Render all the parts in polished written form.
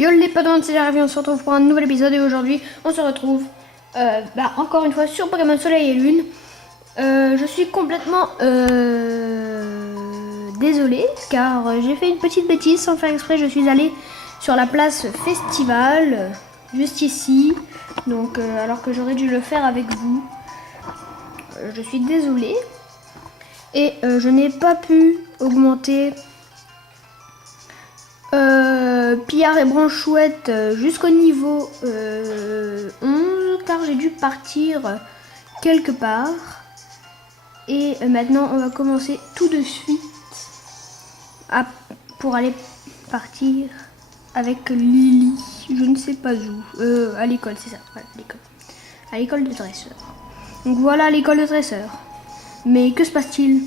Yo les padrons, c'est Larry, on se retrouve pour un nouvel épisode et aujourd'hui on se retrouve encore une fois sur Pokémon Soleil et Lune. Je suis complètement désolée car j'ai fait une petite bêtise sans faire exprès. Je suis allée sur la place Festival, juste ici, donc alors que j'aurais dû le faire avec vous. Je suis désolée et je n'ai pas pu augmenter Pillard et Branchouette jusqu'au niveau 11 car j'ai dû partir quelque part et maintenant on va commencer tout de suite pour aller partir avec Lily, je ne sais pas où, à l'école, c'est ça, voilà, à l'école de dresseur. Donc voilà l'école de dresseur, mais que se passe-t-il?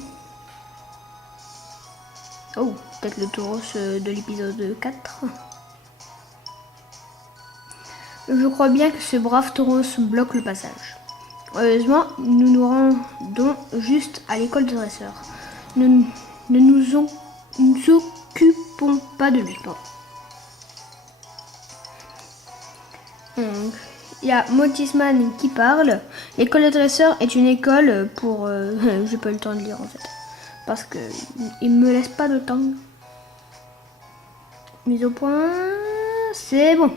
Oh, peut-être le tauros de l'épisode 4. Je crois bien que ce brave tauros bloque le passage. Heureusement, nous nous rendons juste à l'école de dresseur. Nous ne nous occupons pas de lui. Il y a Motisman qui parle. L'école de dresseur est une école pour... j'ai pas eu le temps de lire en fait. Parce que il me laisse pas de temps. Mise au point, c'est bon.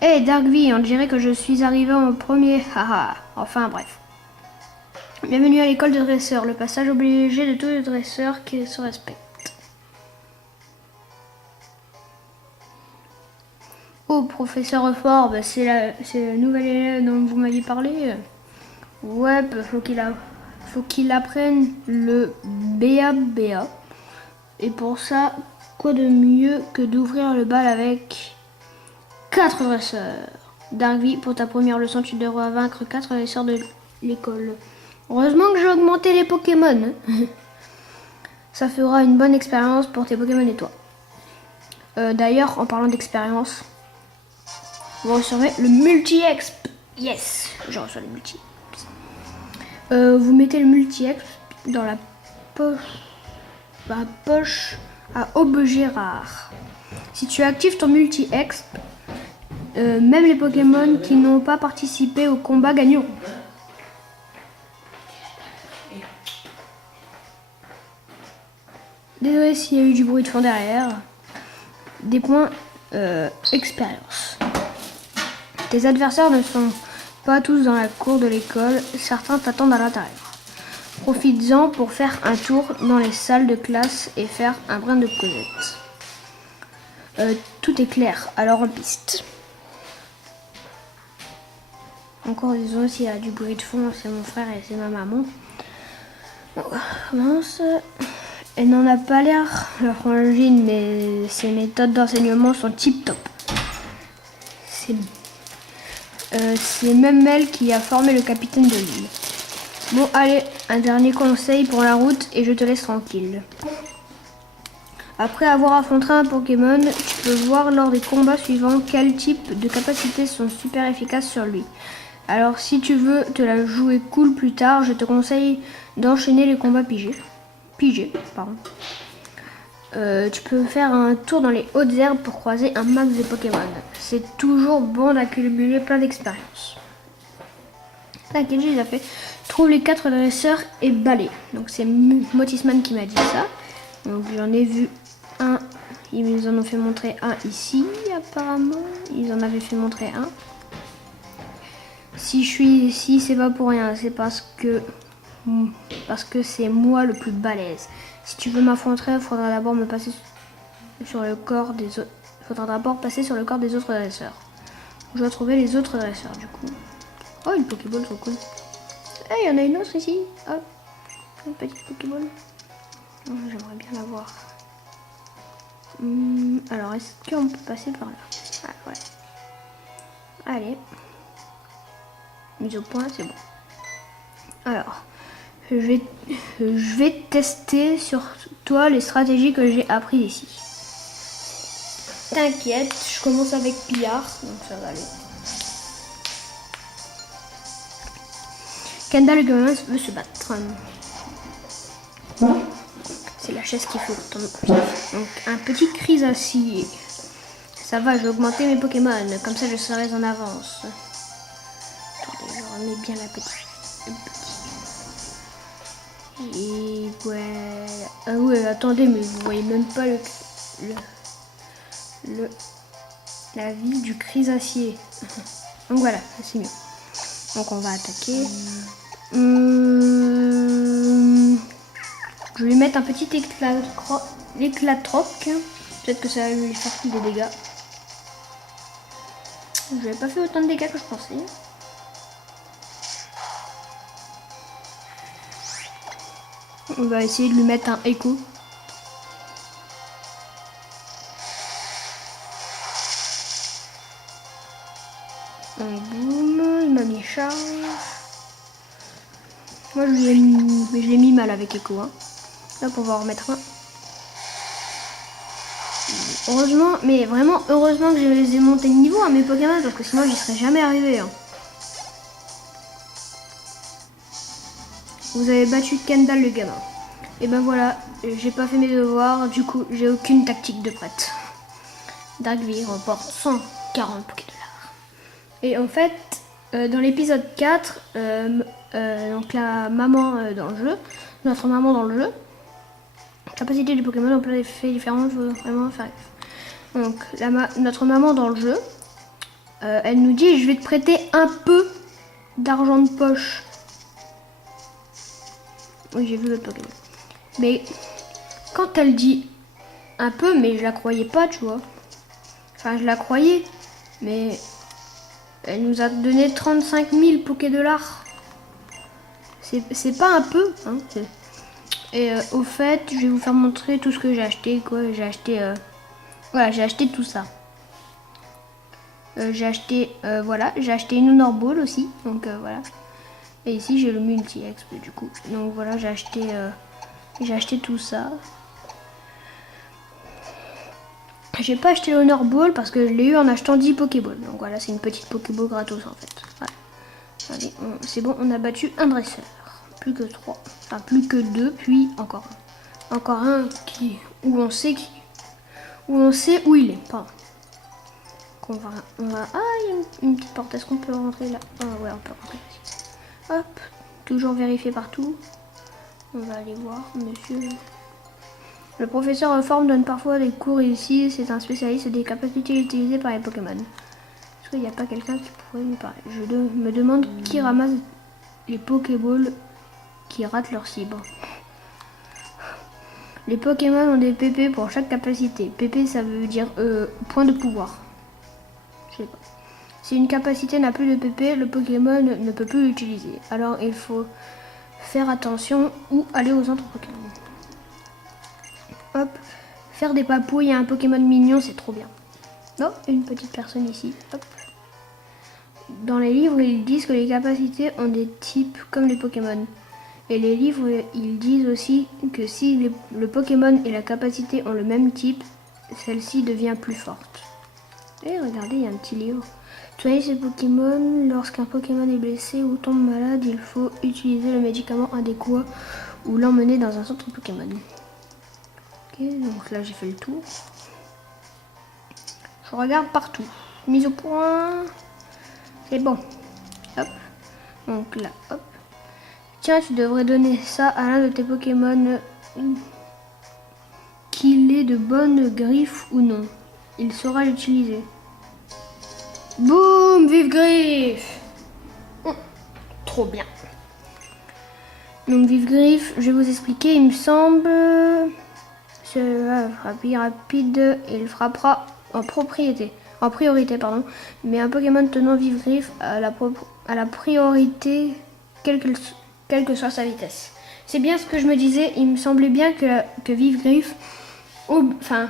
Hey Darkvi, on dirait que je suis arrivé en premier. Haha. Enfin bref. Bienvenue à l'école de dresseur, le passage obligé de tous les dresseurs qui se respectent. Oh professeur Fort, bah, c'est le nouvel élève dont vous m'aviez parlé. Ouais, faut qu'il apprenne le BABA. Et pour ça, quoi de mieux que d'ouvrir le bal avec 4 dresseurs. Darkvi, pour ta première leçon, tu devras vaincre 4 dresseurs de l'école. Heureusement que j'ai augmenté les Pokémon. Ça fera une bonne expérience pour tes Pokémon et toi. D'ailleurs, en parlant d'expérience, vous recevrez le multi-exp. Yes, je reçois le multi. Vous mettez le multi-exp dans la poche à objet rare. Si tu actives ton multi-exp, même les Pokémon qui n'ont pas participé au combat gagneront. Désolé s'il y a eu du bruit de fond derrière. Des points expérience. Tes adversaires ne sont pas tous dans la cour de l'école, certains t'attendent à l'intérieur. Profites-en pour faire un tour dans les salles de classe et faire un brin de causette. Tout est clair, alors en piste. Encore désolé s'il y a du bruit de fond, c'est mon frère et c'est ma maman. Bon, mince. Elle n'en a pas l'air, la frangine, mais ses méthodes d'enseignement sont tip-top. C'est même elle qui a formé le capitaine de l'île. Bon, allez, un dernier conseil pour la route et je te laisse tranquille. Après avoir affronté un Pokémon, tu peux voir lors des combats suivants quel type de capacités sont super efficaces sur lui. Alors si tu veux te la jouer cool plus tard, je te conseille d'enchaîner les combats pigés. Tu peux faire un tour dans les hautes herbes pour croiser un max de Pokémon. C'est toujours bon d'accumuler plein d'expérience. T'inquiète, j'ai déjà fait. Trouve les 4 dresseurs et balai. Donc c'est Motisman qui m'a dit ça. Donc j'en ai vu un. Ils nous en ont fait montrer un ici apparemment. Ils en avaient fait montrer un. Si je suis ici, c'est pas pour rien. C'est parce que c'est moi le plus balèze. Si tu veux m'affronter, il faudra d'abord me passer sur le corps des autres. Faudra d'abord passer sur le corps des autres dresseurs. Je dois trouver les autres dresseurs du coup. Oh, une Pokéball trop cool. Eh, il y en a une autre ici. Hop, une petite Pokéball. Oh, j'aimerais bien la voir. Alors, est-ce qu'on peut passer par là? Ah, ouais. Allez. Mise au point, c'est bon. Alors, je vais tester sur toi les stratégies que j'ai apprises ici. T'inquiète, je commence avec Pillard, donc ça va aller. Kendall le gamin veut se battre. C'est la sais ce qu'il faut. Donc un petit Chrysacier. Ça va, je vais augmenter mes Pokémon. Comme ça, je serai en avance. Attendez, je remets bien la petite. Et voilà. Ah ouais, attendez, mais vous voyez même pas la vie du Chrysacier. Donc voilà, c'est mieux. Donc on va attaquer. Je vais lui mettre un petit éclat de troc. Peut-être que ça va lui faire plus de dégâts. Je n'avais pas fait autant de dégâts que je pensais. On va essayer de lui mettre un écho. Boum, il m'a mis charge. Moi je l'ai mis mal avec écho. Hein. Là on va en remettre un. Heureusement, mais vraiment heureusement que je les ai montés de niveau à mes Pokémon parce que sinon j'y serais jamais arrivé. Hein. Vous avez battu Kendall le gamin. Et ben voilà, j'ai pas fait mes devoirs, du coup j'ai aucune tactique de prête. Darkville remporte 140 $. Et en fait, dans l'épisode 4, donc la maman dans le jeu, notre maman dans le jeu, capacité du Pokémon, on peut effets différents, je veux vraiment faire gaffe. Donc notre maman dans le jeu, elle nous dit je vais te prêter un peu d'argent de poche. Oui, j'ai vu le Pokémon. Mais quand elle dit un peu, mais je la croyais pas, tu vois. Enfin, je la croyais, mais elle nous a donné 35 000 Pokédollars. C'est pas un peu, hein. Et au fait, je vais vous faire montrer tout ce que j'ai acheté, quoi. J'ai acheté, voilà, j'ai acheté tout ça. J'ai acheté, voilà, j'ai acheté une Honor Ball aussi, donc voilà. Et ici j'ai le multi-exp du coup. Donc voilà, j'ai acheté tout ça. J'ai pas acheté l'Honor Ball parce que je l'ai eu en achetant 10 Pokéballs. Donc voilà, c'est une petite Pokéball gratos en fait. Voilà. Allez, c'est bon, on a battu un dresseur. Plus que 3. Enfin, plus que 2, puis encore un. Encore un où on sait où il est. Pardon. On va, ah, il y a une petite porte. Est-ce qu'on peut rentrer là? Ah ouais, on peut rentrer ici. Hop, toujours vérifier partout. On va aller voir, monsieur. Le professeur Reforme donne parfois des cours ici. C'est un spécialiste des capacités utilisées par les Pokémon. Est-ce qu'il n'y a pas quelqu'un qui pourrait lui parler? Je me demande qui ramasse les Pokéballs qui ratent leur cible. Les Pokémon ont des PP pour chaque capacité. PP, ça veut dire point de pouvoir. Je sais pas. Si une capacité n'a plus de PP, le Pokémon ne peut plus l'utiliser. Alors il faut faire attention ou aller au centre Pokémon. Hop, faire des papouilles à un Pokémon mignon, c'est trop bien. Oh, une petite personne ici. Hop. Dans les livres, ils disent que les capacités ont des types comme les Pokémon. Et les livres, ils disent aussi que si le Pokémon et la capacité ont le même type, celle-ci devient plus forte. Et regardez, il y a un petit livre. Soigner ces Pokémon, lorsqu'un Pokémon est blessé ou tombe malade, il faut utiliser le médicament adéquat ou l'emmener dans un centre Pokémon. Ok, donc là j'ai fait le tour. Je regarde partout. Mise au point. C'est bon. Hop. Donc là, hop. Tiens, tu devrais donner ça à l'un de tes Pokémon, qu'il ait de bonnes griffes ou non. Il saura l'utiliser. Boum, vive griffe. Trop bien. Donc vive griffe, je vais vous expliquer, il me semble. Rapide, il frappera en priorité, pardon. Mais un Pokémon tenant vive griffe a la priorité, quelle que soit sa vitesse. C'est bien ce que je me disais, il me semblait bien que vive griffe, enfin,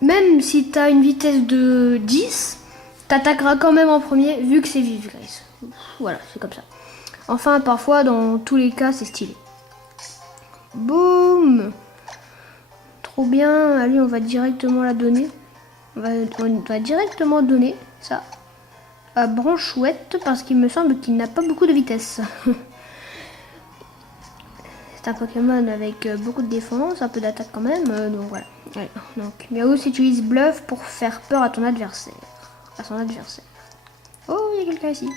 même si tu as une vitesse de 10, t'attaqueras quand même en premier vu que c'est vive griffe. Voilà, c'est comme ça. Enfin, parfois, dans tous les cas, c'est stylé. Boum! Trop bien. Allez, on va directement la donner. On va directement donner ça à Branchouette parce qu'il me semble qu'il n'a pas beaucoup de vitesse. C'est un Pokémon avec beaucoup de défense, un peu d'attaque quand même, donc voilà. Ouais, donc Miaou utilise Bluff pour faire peur à ton adversaire. À son adversaire. Oh, il y a quelqu'un ici.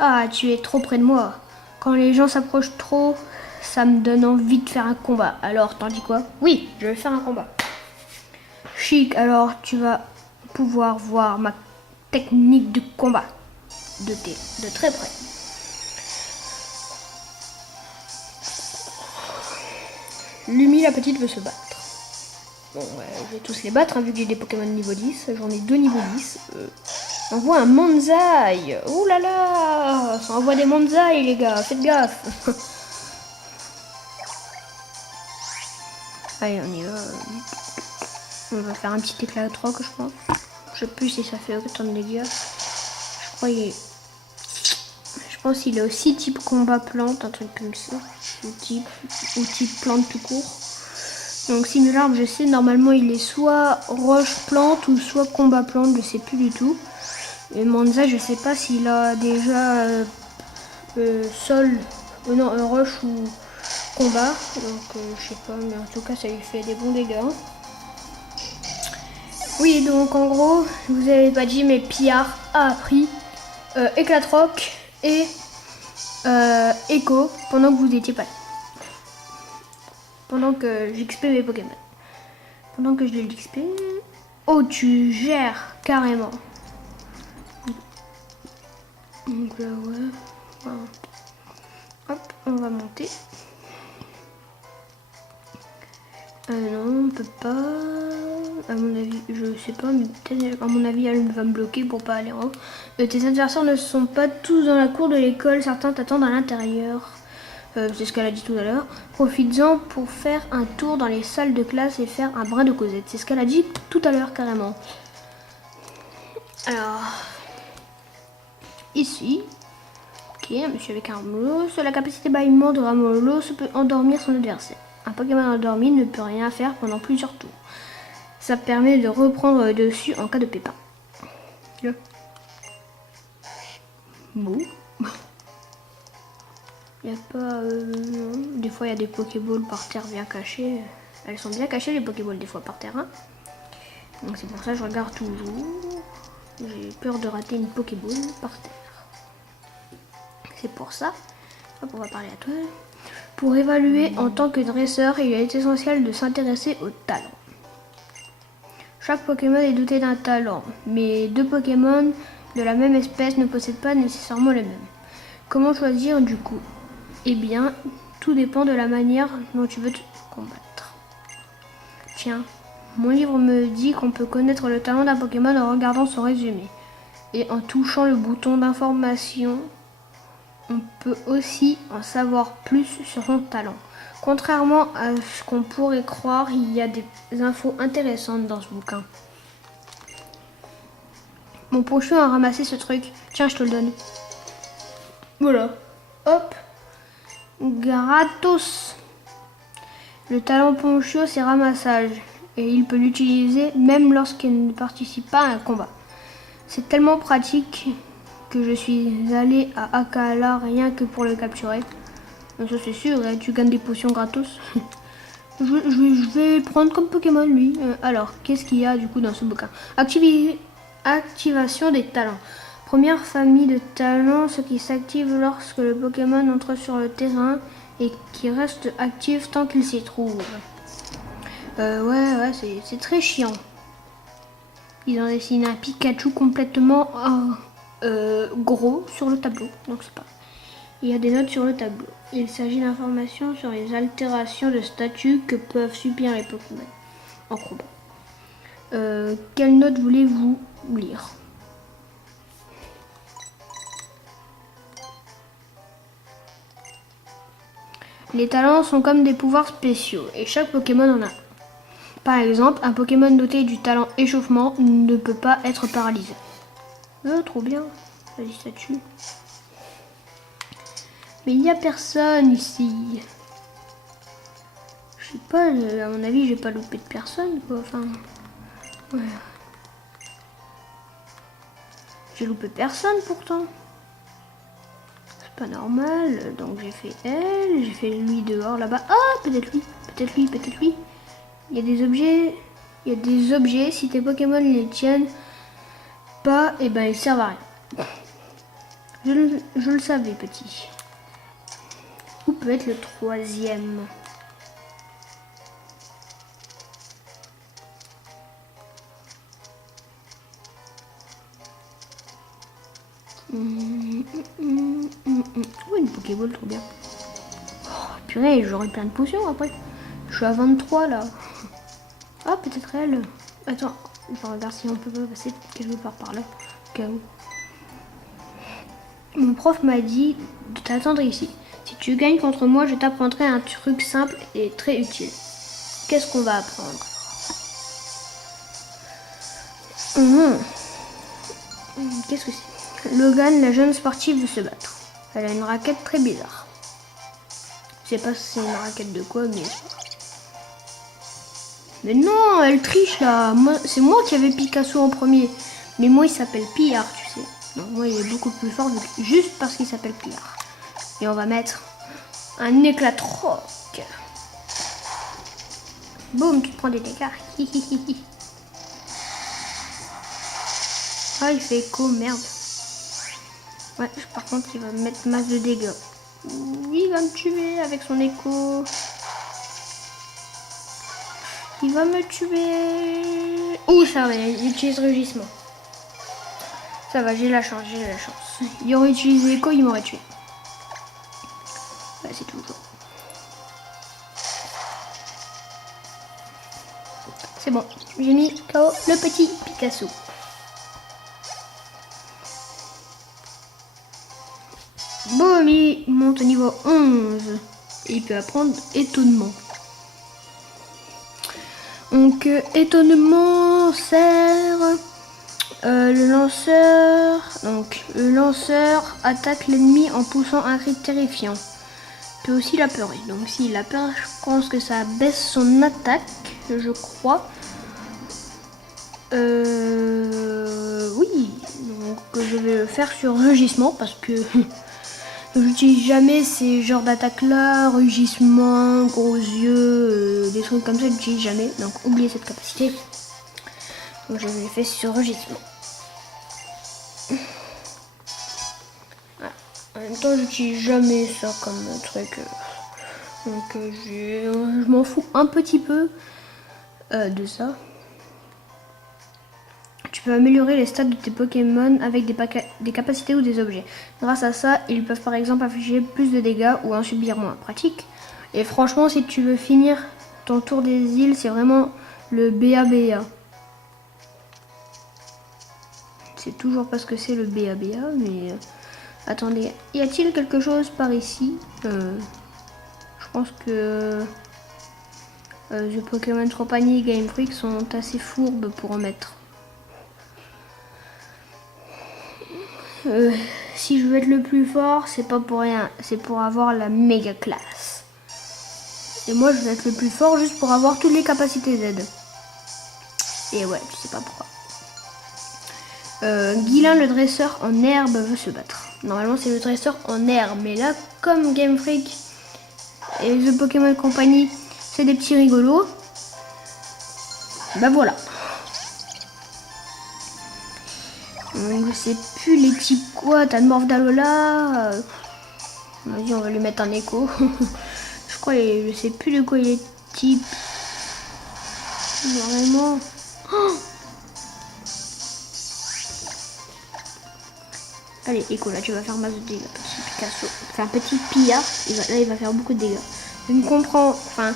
Ah, tu es trop près de moi. Quand les gens s'approchent trop, ça me donne envie de faire un combat. Alors, t'en dis quoi? Oui, je vais faire un combat. Chic, alors tu vas pouvoir voir ma technique de combat de très près. Lumi la petite veut se battre. Bon, ouais, je vais tous les battre, hein, vu que j'ai des Pokémon niveau 10. J'en ai 2 niveau 10. On voit un Monzai. Ouh là là, ça envoie des Monzai, les gars, faites gaffe. Allez, on y va. On va faire un petit éclat de roc, je pense. Je sais plus si ça fait autant de dégâts. Je pense qu'il est aussi type combat plante, un truc comme ça. Ou type plante tout court. Donc Simularbe, je sais, normalement il est soit roche plante ou soit combat plante, je sais plus du tout. Et Monza, je sais pas s'il a déjà sol, non, roche ou combat. Donc je sais pas, mais en tout cas ça lui fait des bons dégâts. Oui, donc en gros, vous avez pas dit, mais Pillard a appris éclat de roc et écho pendant que vous étiez pas là. Pendant que j'XP mes Pokémon. Pendant que je les XP. Oh, tu gères carrément. Donc là, ouais. Voilà. Hop, on va monter. Non, on peut pas. À mon avis, je sais pas, mais peut-être, à mon avis, elle va me bloquer pour pas aller en haut. Tes adversaires ne sont pas tous dans la cour de l'école, certains t'attendent à l'intérieur. C'est ce qu'elle a dit tout à l'heure. Profites-en pour faire un tour dans les salles de classe et faire un brin de causette. C'est ce qu'elle a dit tout à l'heure, carrément. Alors, ici, ok, un monsieur avec un Ramolo. La capacité bâillement de Ramolo peut endormir son adversaire. Un Pokémon endormi ne peut rien faire pendant plusieurs tours. Ça permet de reprendre dessus en cas de pépin. Là. Bon. Il n'y a pas... non. Des fois, il y a des Pokéballs par terre bien cachées. Elles sont bien cachées, les Pokéballs, des fois, par terre. Hein. Donc c'est pour ça que je regarde toujours. J'ai peur de rater une Pokéball par terre. C'est pour ça. Hop, on va parler à toi. Pour évaluer en tant que dresseur, il est essentiel de s'intéresser au talent. Chaque Pokémon est doté d'un talent, mais deux Pokémon de la même espèce ne possèdent pas nécessairement les mêmes. Comment choisir du coup? Eh bien, tout dépend de la manière dont tu veux te combattre. Tiens, mon livre me dit qu'on peut connaître le talent d'un Pokémon en regardant son résumé. Et en touchant le bouton d'information, on peut aussi en savoir plus sur son talent. Contrairement à ce qu'on pourrait croire, il y a des infos intéressantes dans ce bouquin. Mon Poncho a ramassé ce truc. Tiens, je te le donne. Voilà. Hop. Gratos. Le talent Poncho, c'est ramassage. Et il peut l'utiliser même lorsqu'il ne participe pas à un combat. C'est tellement pratique que je suis allée à Akala rien que pour le capturer. Donc ça c'est sûr, hein, tu gagnes des potions gratos. je vais prendre comme Pokémon lui. Alors, qu'est-ce qu'il y a du coup dans ce bouquin? Activation des talents. Première famille de talents, ce qui s'active lorsque le Pokémon entre sur le terrain et qui reste actif tant qu'il s'y trouve. Ouais, c'est très chiant. Ils ont dessiné un Pikachu complètement gros sur le tableau. Donc c'est pas. Il y a des notes sur le tableau. Il s'agit d'informations sur les altérations de statut que peuvent subir les Pokémon en combat. Quelle note voulez-vous lire? Les talents sont comme des pouvoirs spéciaux et chaque Pokémon en a. Par exemple, un Pokémon doté du talent échauffement ne peut pas être paralysé. Trop bien. Vas-y, statut. Mais il n'y a personne ici. Je sais pas, à mon avis, j'ai pas loupé de personne, quoi. Enfin, ouais. J'ai loupé personne pourtant. C'est pas normal. Donc j'ai fait elle, j'ai fait lui dehors là-bas. Ah, peut-être lui, peut-être lui, peut-être lui. Il y a des objets, si tes Pokémon les tiennent pas, et ben ils servent à rien. Je le savais, petit. Où peut être le troisième? Oh, une Pokéball, trop bien. Oh, purée, j'aurai plein de potions après. Je suis à 23 là. Ah, peut-être elle. Attends, on va regarder si on peut pas passer quelque part par là. Au cas où. Mon prof m'a dit de t'attendre ici. Si tu gagnes contre moi, je t'apprendrai un truc simple et très utile. Qu'est-ce qu'on va apprendre? Qu'est-ce que c'est? Logan, la jeune sportive, veut se battre. Elle a une raquette très bizarre. Je sais pas si c'est une raquette de quoi, mais... Mais non, elle triche là. C'est moi qui avais Picasso en premier. Mais moi, il s'appelle Pillard, tu sais. Donc moi, il est beaucoup plus fort juste parce qu'il s'appelle Pillard. Et on va mettre un éclat de rock. Boum, tu te prends des dégâts. Ah, il fait écho, merde. Ouais, par contre, il va me mettre masse de dégâts. Il va me tuer avec son écho. Il va me tuer. Oh, ça va, il utilise rugissement. Ça va, j'ai la chance. Il aurait utilisé l'écho, il m'aurait tué. Ouais, c'est toujours. C'est bon, j'ai mis KO le petit Picasso. Bon, il monte au niveau 11 et il peut apprendre étonnement. Donc, étonnement sert le lanceur. Donc, le lanceur attaque l'ennemi en poussant un cri terrifiant. Il peut aussi l'apeurer. Donc, s'il a peur, je pense que ça baisse son attaque, je crois. Oui, donc je vais le faire sur rugissement parce que j'utilise jamais ces genres d'attaques là, rugissement, gros yeux, des trucs comme ça, j'utilise jamais. Donc oubliez cette capacité. Donc je l'ai fait sur rugissement. Voilà. En même temps, j'utilise jamais ça comme truc. Donc je m'en fous un petit peu de ça. Tu peux améliorer les stats de tes Pokémon avec des capacités ou des objets. Grâce à ça, ils peuvent par exemple afficher plus de dégâts ou en subir moins. Pratique. Et franchement, si tu veux finir ton tour des îles, c'est vraiment le BABA. C'est toujours parce que c'est le BABA, mais... Attendez, y a-t-il quelque chose par ici? Je pense que... The Pokémon Company et Game Freak sont assez fourbes pour en mettre. Si je veux être le plus fort, c'est pas pour rien, c'est pour avoir la méga classe. Et moi, je veux être le plus fort juste pour avoir toutes les capacités Z. Et ouais, tu sais pas pourquoi. Guilin, le dresseur en herbe, veut se battre. Normalement, c'est le dresseur en herbe, mais là, comme Game Freak et The Pokémon Company, c'est des petits rigolos. Bah voilà. Je sais plus les types quoi, t'as de Morphdalola. Vas-y, on va lui mettre un écho. Je crois, je sais plus de quoi il est type. Vraiment. Oh, allez, écho, là, tu vas faire masse de dégâts, petit Picasso. Enfin, petit Pillard, là, il va faire beaucoup de dégâts. Je ne comprends, enfin,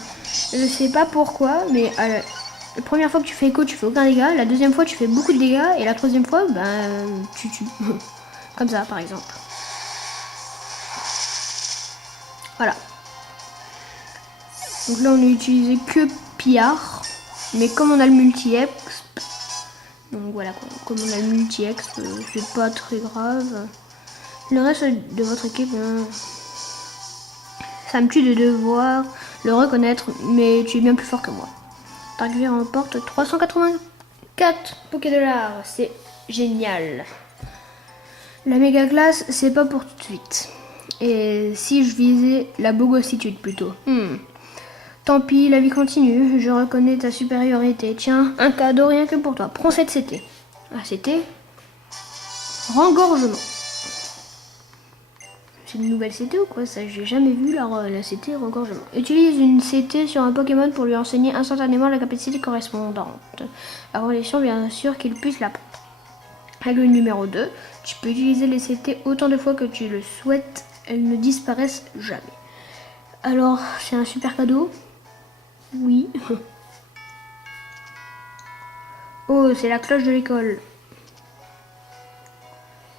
je sais pas pourquoi, mais la première fois que tu fais écho, tu fais aucun dégât. La deuxième fois, tu fais beaucoup de dégâts. Et la troisième fois, ben, tu tues. Comme ça, par exemple. Voilà. Donc là, on n'a utilisé que Pillard. Mais comme on a le multi-exp, donc voilà quoi. Comme on a le multi-exp, c'est pas très grave. Le reste de votre équipe, ça me tue de devoir le reconnaître, mais tu es bien plus fort que moi. Target remporte 384 Pokédollars, c'est génial. La méga classe, c'est pas pour tout de suite. Et si je visais la bogossitude plutôt. Tant pis, la vie continue. Je reconnais ta supériorité. Tiens, un cadeau rien que pour toi. Prends cette CT. La CT. Rengorgement. C'est une nouvelle CT ou quoi ça? J'ai jamais vu la CT rengorgement. Utilise une CT sur un Pokémon pour lui enseigner instantanément la capacité correspondante. À condition bien sûr qu'il puisse l'apprendre. Règle numéro 2. Tu peux utiliser les CT autant de fois que tu le souhaites. Elles ne disparaissent jamais. Alors, c'est un super cadeau? Oui. Oh, c'est la cloche de l'école.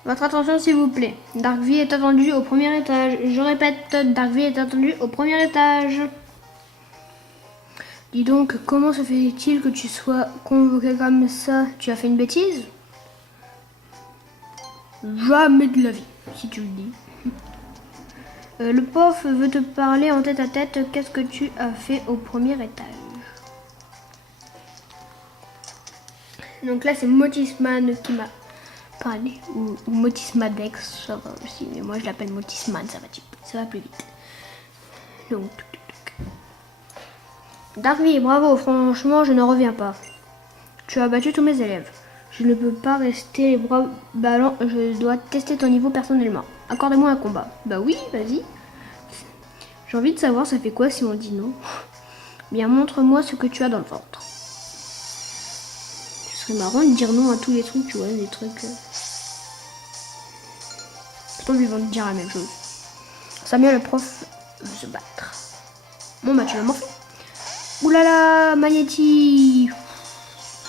Votre attention s'il vous plaît. Darkvie est attendu au premier étage. Je répète, Darkvie est attendu au premier étage. Dis donc, comment se fait-il que tu sois convoqué comme ça? Tu as fait une bêtise? Jamais de la vie, si tu le dis. Le prof veut te parler en tête à tête. Qu'est-ce que tu as fait au premier étage? Donc là, c'est Motisman qui m'a parlé. Ou Motismadex, ça va aussi. Mais moi, je l'appelle Motisman, ça va plus vite. Donc, Darkvie, bravo, franchement, je ne reviens pas. Tu as battu tous mes élèves. Je ne peux pas rester les bras ballants, je dois tester ton niveau personnellement. Accordez-moi un combat. Bah oui, vas-y. J'ai envie de savoir, ça fait quoi si on dit non? Bien, montre-moi ce que tu as dans le ventre. Ce serait marrant de dire non à tous les trucs, tu vois, des trucs... Pourtant, ils vont te dire la même chose. Samuel, le prof, veut se battre. Bon, bah, tu vas m'enfuir. Oulala, Magnéti.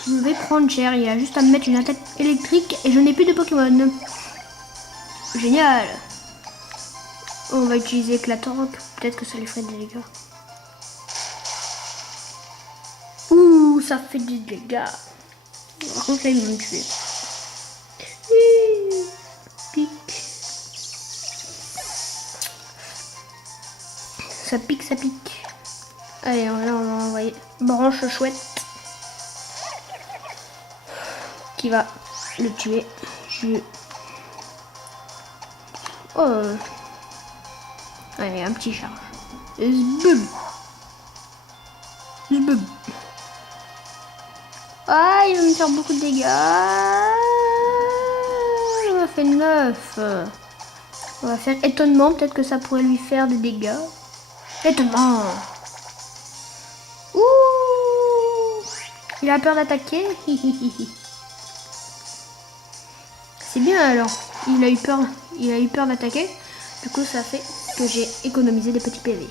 Je vais prendre cher, il a juste à me mettre une attaque électrique et je n'ai plus de Pokémon. Génial. On va utiliser Éclatank, peut-être que ça lui ferait des dégâts. Ouh, ça fait des dégâts. Par contre là, ils vont me tuer. Pique. Ça pique, ça pique. Allez, là on va envoyer Branche Chouette. Qui va le tuer. Oh. Allez, un petit charge. Zboum. Zboum. Ah, il va me faire beaucoup de dégâts. Il m'a fait 9. On va faire étonnement. Peut-être que ça pourrait lui faire des dégâts. Étonnement. Ouh. Il a peur d'attaquer. C'est bien alors. Il a eu peur d'attaquer. Du coup, ça fait que j'ai économisé des petits PV.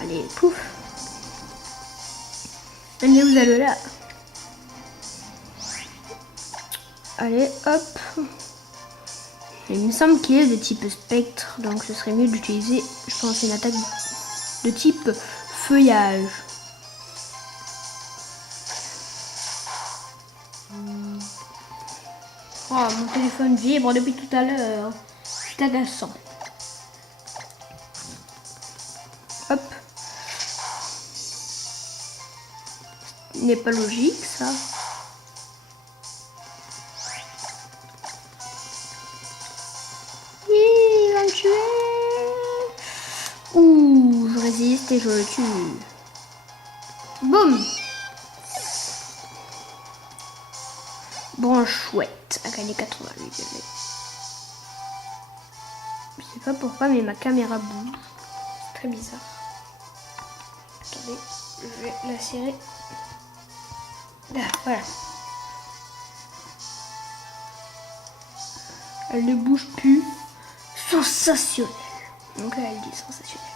Allez, pouf. Allez, vous allez là. Allez, hop. Il me semble qu'il est de type spectre, donc ce serait mieux d'utiliser, je pense, une attaque de type feuillage. Oh, mon téléphone vibre depuis tout à l'heure. C'est agaçant. Hop. Ce n'est pas logique, ça. Il va me tuer. Ouh, je résiste et je le tue. Boum. Branche Chouette a gagné 80 lui. Je sais pas pourquoi, mais ma caméra bouge. C'est très bizarre. Attendez, je vais la serrer. Là, voilà. Elle ne bouge plus. Sensationnel. Donc là, elle dit sensationnel.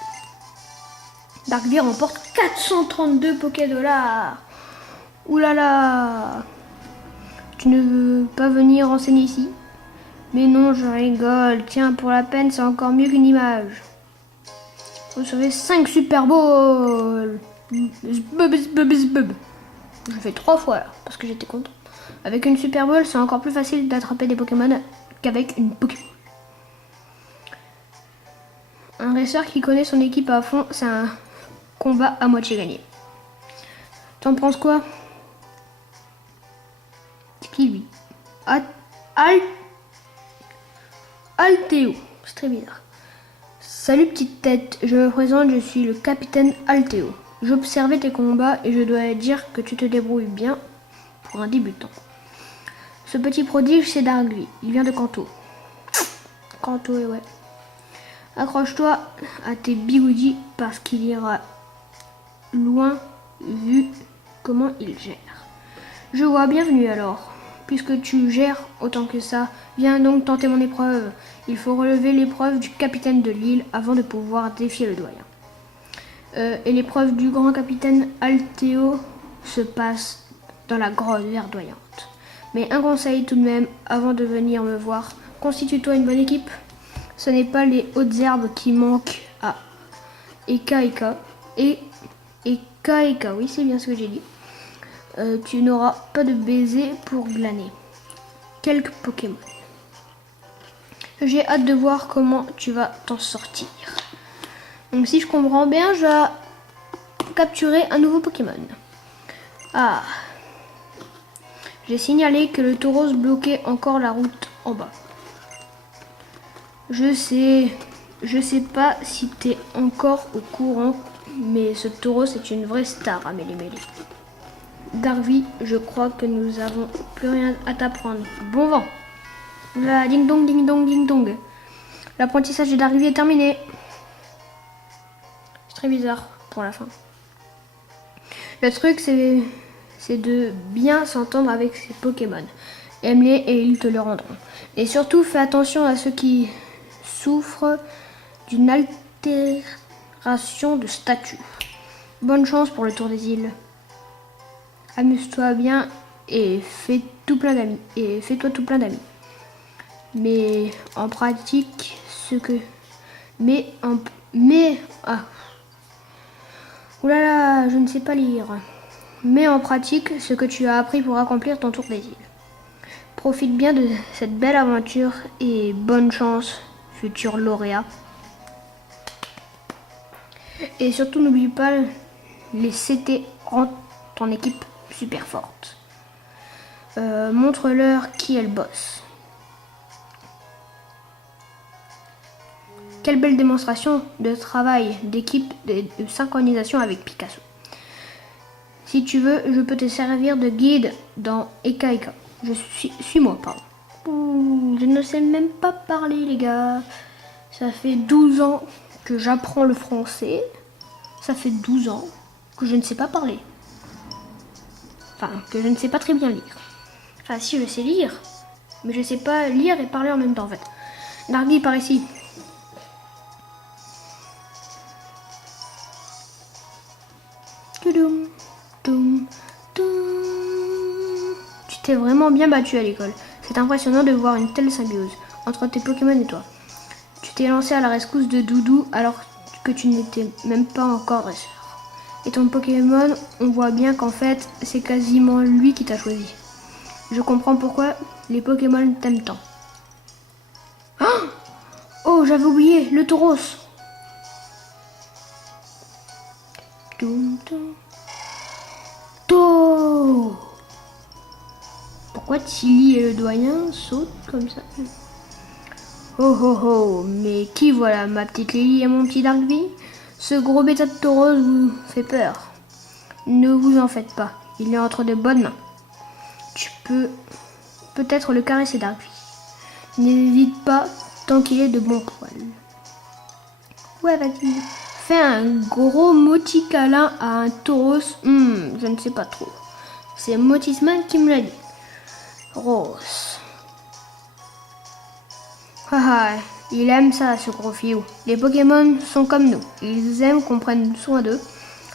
Darkvie remporte 432 Pokédollars. Oulala. Tu ne veux pas venir enseigner ici? Mais non, je rigole. Tiens, pour la peine, c'est encore mieux qu'une image. Vous recevez 5 Super Balls. Je fais 3 fois là, parce que j'étais content. Avec une Super Ball, c'est encore plus facile d'attraper des Pokémon qu'avec une Pokéball. Un racer qui connaît son équipe à fond, c'est un combat à moitié gagné. T'en penses quoi? C'est qui lui? Alteo. C'est très bizarre. Salut petite tête, je me présente, je suis le capitaine Altéo. J'observais tes combats et je dois dire que tu te débrouilles bien pour un débutant. Ce petit prodige, c'est Dargvi, il vient de Kanto. Kanto, et ouais. Accroche-toi à tes bigoudis parce qu'il ira loin vu comment il gère. Je vois, bienvenue alors. Puisque tu gères autant que ça, viens donc tenter mon épreuve. Il faut relever l'épreuve du capitaine de l'île avant de pouvoir défier le doyen. Et l'épreuve du grand capitaine Altéo se passe dans la grotte verdoyante. Mais un conseil tout de même, avant de venir me voir, constitue-toi une bonne équipe. Ce n'est pas les hautes herbes qui manquent à Eka Eka. Eka Eka, oui c'est bien ce que j'ai dit. Tu n'auras pas de baiser pour glaner quelques Pokémon. J'ai hâte de voir comment tu vas t'en sortir. Donc si je comprends bien, je vais capturer un nouveau Pokémon. Ah. J'ai signalé que le taureau bloquait encore la route en bas. Je sais pas si t'es encore au courant, mais ce taureau c'est une vraie star à Méli-Méli. Dargvi, je crois que nous avons plus rien à t'apprendre. Bon vent. Là, ding dong, ding dong, ding dong. L'apprentissage de Dargvi est terminé. C'est très bizarre pour la fin. Le truc, c'est de bien s'entendre avec ces Pokémon. Aime-les et ils te le rendront. Et surtout, fais attention à ceux qui souffrent d'une altération de statut. Bonne chance pour le tour des îles. Amuse-toi bien et fais-toi tout plein d'amis. Mais en pratique, oulala, je ne sais pas lire. Mets en pratique ce que tu as appris pour accomplir ton tour des îles. Profite bien de cette belle aventure et bonne chance, futur lauréat. Et surtout, n'oublie pas, les CT rendent ton équipe super forte. Montre-leur qui est le boss. Quelle belle démonstration de travail d'équipe de synchronisation avec Picasso. Si tu veux, je peux te servir de guide dans Eka Eka. Suis-moi, pardon. Je ne sais même pas parler, les gars. Ça fait 12 ans que j'apprends le français. Ça fait 12 ans que je ne sais pas parler. Enfin, que je ne sais pas très bien lire. Enfin, si, je sais lire. Mais je sais pas lire et parler en même temps, en fait. Dargvi, par ici. Toudoum, toum, toum. Tu t'es vraiment bien battu à l'école. C'est impressionnant de voir une telle symbiose entre tes Pokémon et toi. Tu t'es lancé à la rescousse de Doudou alors que tu n'étais même pas encore dresseur. Et ton Pokémon, on voit bien qu'en fait, c'est quasiment lui qui t'a choisi. Je comprends pourquoi les Pokémon t'aiment tant. Oh, j'avais oublié, le taureau. Pourquoi Tilly et le doyen sautent comme ça? Oh oh oh, mais qui voilà, ma petite Lily et mon petit Dargvi? Ce gros bêta de taureau vous fait peur. Ne vous en faites pas, il est entre de bonnes mains. Tu peux peut-être le caresser, Dargvi. N'hésite pas tant qu'il est de bon poil. Ouais, vas-y. Fais un gros moti câlin à un taureau. Je ne sais pas trop. C'est Motisman qui me l'a dit. Rose. Haha, il aime ça, ce gros fiou. Les Pokémon sont comme nous. Ils aiment qu'on prenne soin d'eux.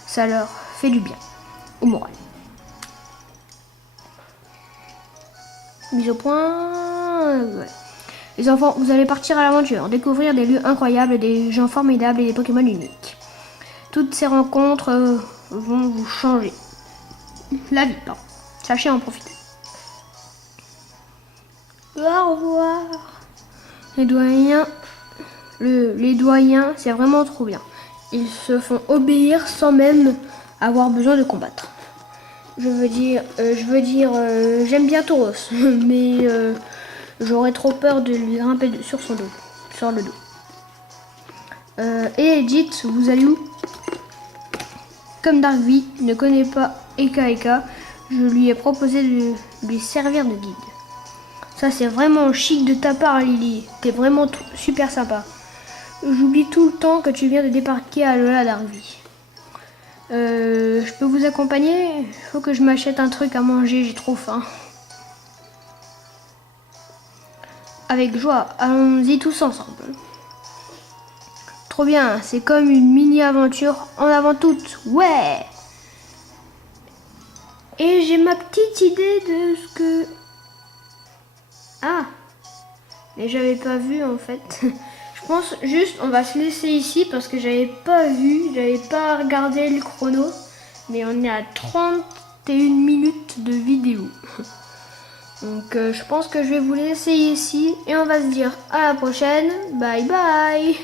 Ça leur fait du bien. Au moral. Mise au point. Ouais. Les enfants, vous allez partir à l'aventure, découvrir des lieux incroyables, des gens formidables et des Pokémon uniques. Toutes ces rencontres vont vous changer la vie. Pardon. Sachez en profiter. Au revoir. Les doyens, c'est vraiment trop bien. Ils se font obéir sans même avoir besoin de combattre. Je veux dire, j'aime bien Tauros, mais j'aurais trop peur de lui grimper sur le dos. Et Edith, vous allez où? Comme Darkvi ne connaît pas Eka Eka, je lui ai proposé de lui servir de guide. Ça c'est vraiment chic de ta part, Lily. T'es vraiment super sympa. J'oublie tout le temps que tu viens de débarquer à Lola Darkvi. Je peux vous accompagner? Faut que je m'achète un truc à manger, j'ai trop faim. Avec joie, allons-y tous ensemble. Trop bien, c'est comme une mini-aventure en avant toutes. Ouais! Et j'ai ma petite idée de ce que... Ah! Mais j'avais pas vu en fait. Je pense juste on va se laisser ici parce que j'avais pas vu, j'avais pas regardé le chrono. Mais on est à 31 minutes de vidéo. Donc je pense que je vais vous laisser ici et on va se dire à la prochaine. Bye bye!